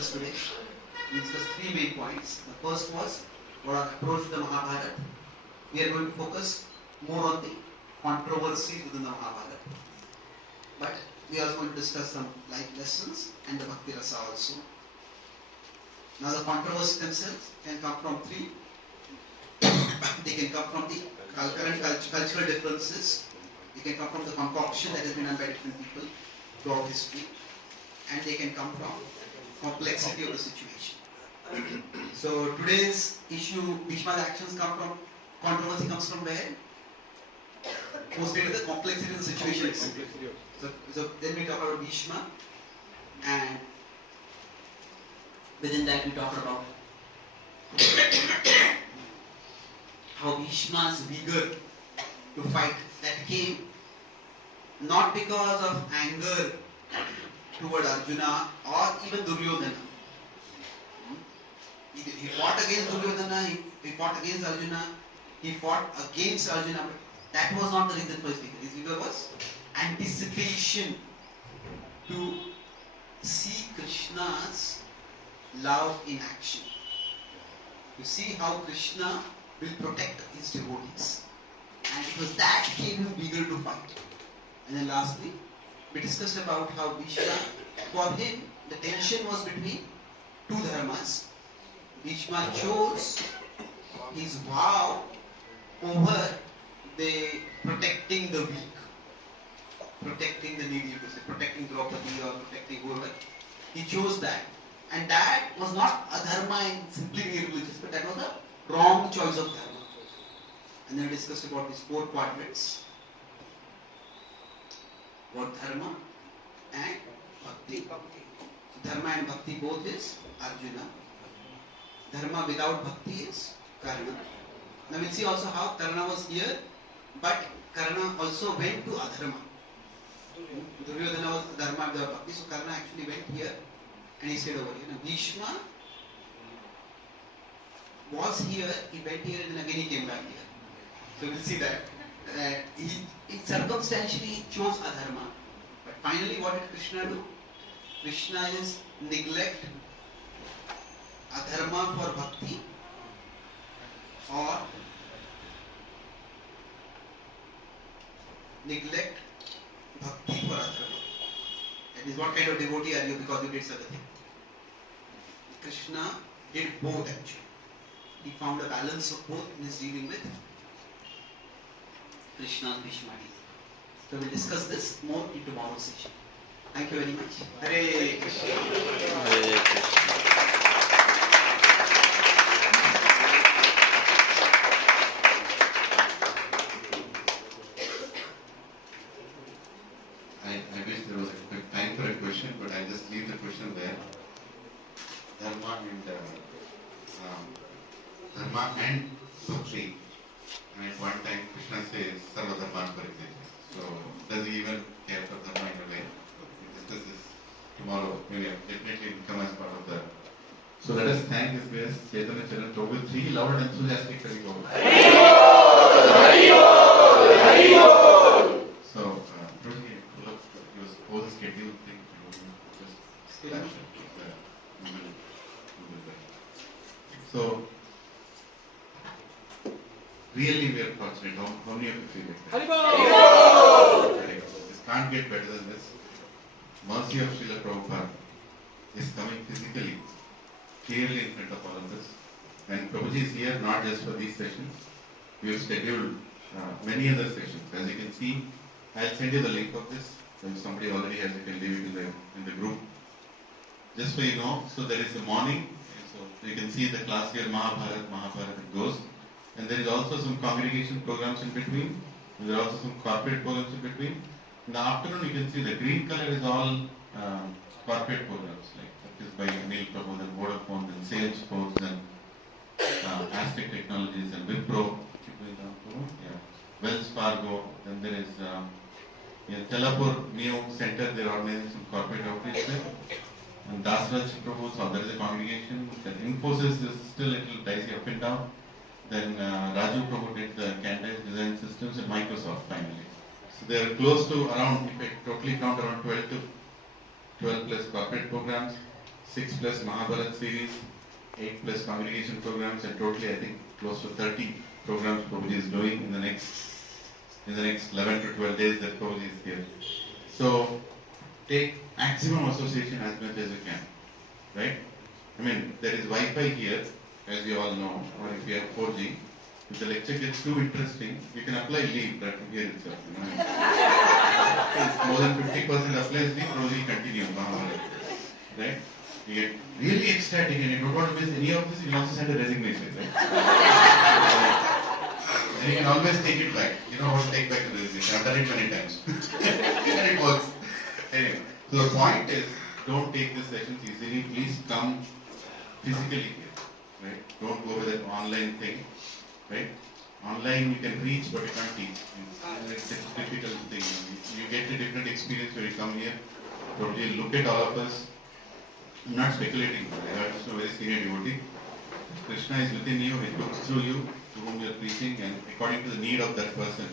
discuss today. We discussed three main points. The first was our approach to the Mahabharat. We are going to focus more on the controversy within the Mahabharat. But we are also going to discuss some life lessons and the Bhakti Rasa also. Now the controversies themselves can come from three. They can come from the current cultural differences. They can come from the concoction that has been done by different people throughout history. And they can come from complexity of the situation. So today's issue, Bhishma's actions come from, controversy comes from where? Mostly the complexity of the situation itself. So then we talk about Bhishma, and within that we talk about how Bhishma's vigor to fight that came not because of anger toward Arjuna or even Duryodhana. He fought against Duryodhana, he fought against Arjuna, he fought against Arjuna, but that was not the reason for his vigor. His vigor was anticipation to see Krishna's love in action. To see how Krishna will protect his devotees. And it was that gave him vigor to fight. And then lastly, we discussed about how Bhishma, for him, the tension was between two dharmas. Bhishma chose his vow over the protecting the weak, protecting the needy, protecting Draupadi or protecting whoever. He chose that. And that was not a dharma in simply being religious, but that was a wrong choice of dharma. And then we discussed about these four quadrants. What dharma and bhakti. Dharma and bhakti both is Arjuna. Dharma without bhakti is Karna. Now we'll see also how Karna was here, but Karna also went to adharma. Duryodhana was dharma without bhakti, so Karna actually went here and he stayed over here. Now Bhishma was here, he went here and then again he came back here. So we'll see that. He circumstantially chose adharma. But finally what did Krishna do? Krishna is neglect adharma for bhakti or neglect bhakti for adharma. That is, what kind of devotee are you because you did such a thing? Krishna did both actually. He found a balance of both in his dealing with Krishna's Bhishma deity. So we'll discuss this more in tomorrow's session. Thank you very much. Hare Krishna. Hare Krishna. I wish there was a quick time for a question, but I just leave the question there. Dharma and bhakti. And at one time Krishna says Sarva Dharman Parijayate. So does he even care for dharma in a way? We discuss this tomorrow. Maybe definitely come as part of that. So let us thank his guest Chaitanya Charan with three loud and enthusiastic Hari Bol. So prabhuji, your whole schedule thing, just flash it. So really we are fortunate. How many of you feel like that? This can't get better than this. Mercy of Srila Prabhupada is coming physically, clearly in front of all of us. And Prabhuji is here not just for these sessions. We have scheduled many other sessions. As you can see, I'll send you the link of this. If somebody already has, you can leave it in the group. Just so you know, so there is a morning. So you can see the class here, Mahabharat, it goes. And there is also some congregation programs in between. And there are also some corporate programs in between. In the afternoon, you can see the green color is all corporate programs, like that is by Anil Prabhu, then Vodafone, then Salesforce, then Aztec Technologies, and Wipro. Wells Fargo. Then there is Telapur New Center. They are organizing some corporate outreach there. And Dasraj Prabhu, so there is a congregation. Then Infosys is still a little dicey up and down. Then Raju Prabhu did the Candice Design Systems, and Microsoft finally. So they are close to around, if I totally count, around 12 plus corporate programs. 6+ Mahabharat series, 8+ communication programs, and totally I think close to 30 programs Prabhuji is doing in the next 11 to 12 days that Prabhuji is here. So take maximum association as much as you can, right? I mean, there is Wi-Fi here, as you all know, or if you have 4G. If the lecture gets too interesting, you can apply leave right from here itself. You know? If more than 50% applies leave, Prabhuji continue, right? You get really ecstatic and you don't want to miss any of this, you can also send a resignation, right? And you can always take it back. You know how to take back the resignation. I've done it many times. And it works. Anyway, so the point is, don't take these sessions easily. Please come physically here, right? Don't go with that online thing, right? Online you can reach, but you can't teach. It's a difficult thing. You get a different experience when you come here. Probably look at all of us. I'm not speculating. I heard this from a very senior devotee. Krishna is within you, it looks through you, to whom you are preaching, and according to the need of that person,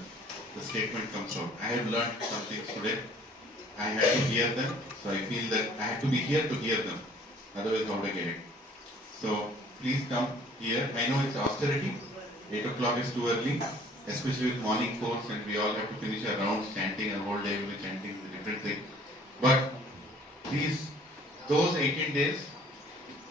the statement comes out. I have learned some things today. I had to hear them, so I feel that I have to be here to hear them. Otherwise, how would I get it? So, please come here. I know it's austerity. 8 o'clock is too early, especially with morning course, and we all have to finish our rounds chanting, and whole day we'll be chanting the different thing. But please, those 18 days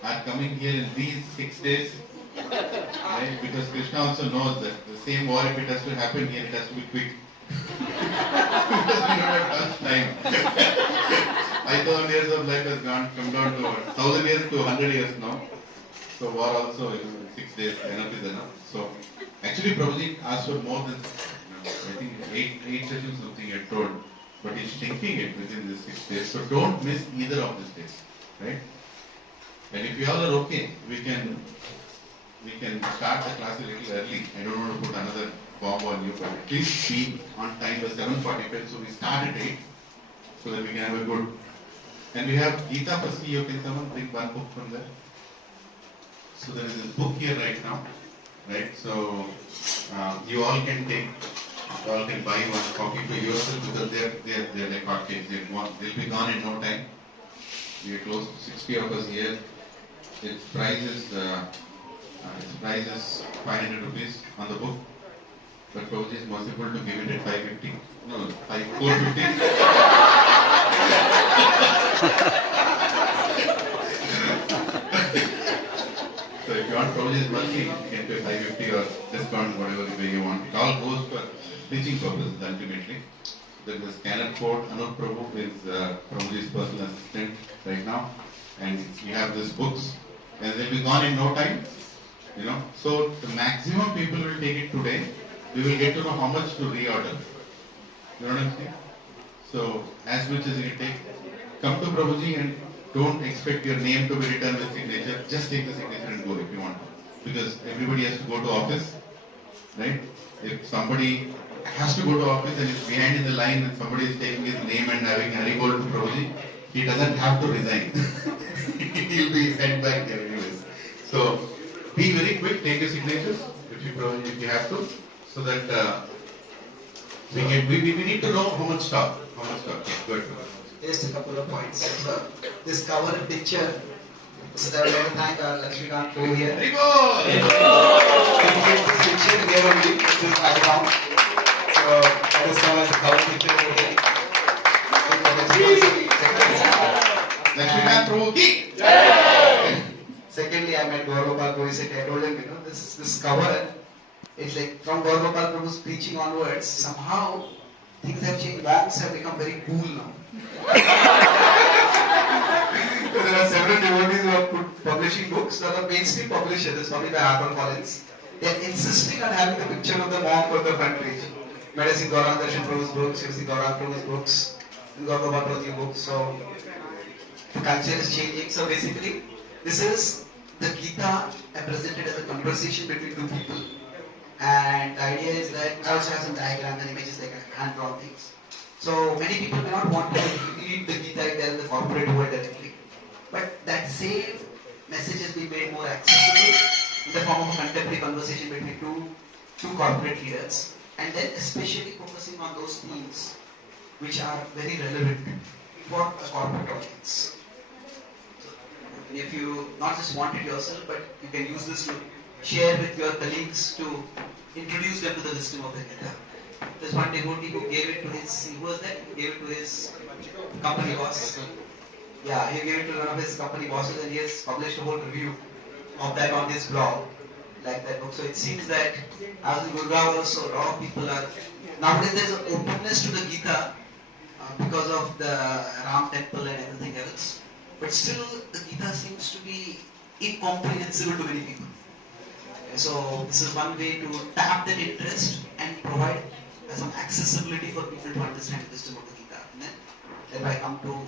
are coming here in these 6 days, right? Because Krishna also knows that the same war, if it has to happen here, it has to be quick. Because we don't have much time. 5,000 years of life has come down to 1,000 years to 100 years now. So war also, 6 days, enough is enough. So actually Prabhuji asked for more than, I think 8 sessions something he had told. But he's thinking it within these 6 days. So don't miss either of these days, right? And if you all are okay, we can start the class a little early. I don't want to put another bomb on you, but at least be on time by 7:45. So we start at 8, so that we can have a good. And we have Gita for CEO. Can someone bring one book from there? So there is a book here right now, right? So you all can take. You all can buy one copy for yourself because they're like hotcakes. They'll be gone in no time. We are close to 60 of us here. Its price is 500 rupees on the book. But Prabhuji is merciful to give it at 550. No, 450. So if you want Prabhuji's mercy, you can pay 550 or discount, whatever way you want. It all goes for teaching purposes ultimately. There is a scanner code. Anup Prabhu is Prabhuji's personal assistant right now. And we have these books. And they'll be gone in no time. You know. So the maximum people will take it today. We will get to know how much to reorder. You know what I'm saying? So as much as you can take. Come to Prabhuji and don't expect your name to be written with signature. Just take the signature and go if you want to. Because everybody has to go to office. Right? If somebody has to go to office and is behind in the line and somebody is taking his name and having Haribol to Prabhuji, he doesn't have to resign. He'll be sent back there anyways. So be very quick, take your signatures if you have to, so that we need to know how much stock. Good. Just a couple of points. So this cover picture. So I would like to thank Lakshmikant Prabhu here. This picture here only, this background. So that is known as the cover picture over here. Lakshmikant Prabhu ki. Secondly, I met Gauragopal Prabhu. I told him, this cover, it's like from Gauragopal Prabhu's preaching onwards, somehow things have changed. Monks have become very cool now. So there are several devotees who are publishing books. There are mainstream publishers, it's probably by HarperCollins. They are insisting on having the picture of the monk on the front page. Medicine Gauranga Darshan Prabhu's books, you see Gauranga Prabhu's books, Gauragopal Prabhu's books. So the culture is changing. So basically, this is the Gita represented as a conversation between two people. And the idea is that I also have some diagrams and images like hand-drawn things. So many people may not want to read the Gita if they are in the corporate world directly. But that same message has been made more accessible in the form of a contemporary conversation between two corporate leaders. And then especially focusing on those themes which are very relevant for a corporate audience. And if you not just want it yourself, but you can use this to share with your colleagues to introduce them to the wisdom of the Gita. There's one devotee who gave it to his, who was that? He gave it to his company boss. Yeah, he gave it to one of his company bosses and he has published a whole review of that on his blog, like that book. So it seems that as in Gurgaon also, a lot of people are, nowadays there's an openness to the Gita because of the Ram temple and everything else. But still, the Gita seems to be incomprehensible to many people. So this is one way to tap that interest and provide some accessibility for people to understand the wisdom of the Gita. And then thereby come to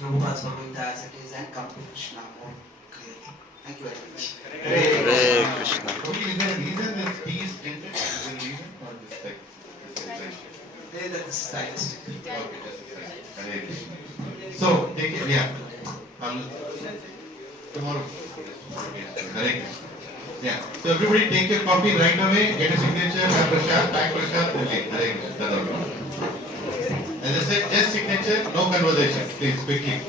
Prabhupada's Bhagavad Gita as it is and come to Krishna more clearly. Thank you very much. Hare Krishna. Okay, is there a reason this T is printed? Is there a reason or just like That is stylistic. Okay, just a second. Hare Krishna. So take it, yeah. Tomorrow. Hare Krishna. Yeah. So everybody take your copy right away, get a signature, have prasad, thank prasad, and leave. Hare Krishna. That's all. As I said, just signature, no conversation. Please, quickly.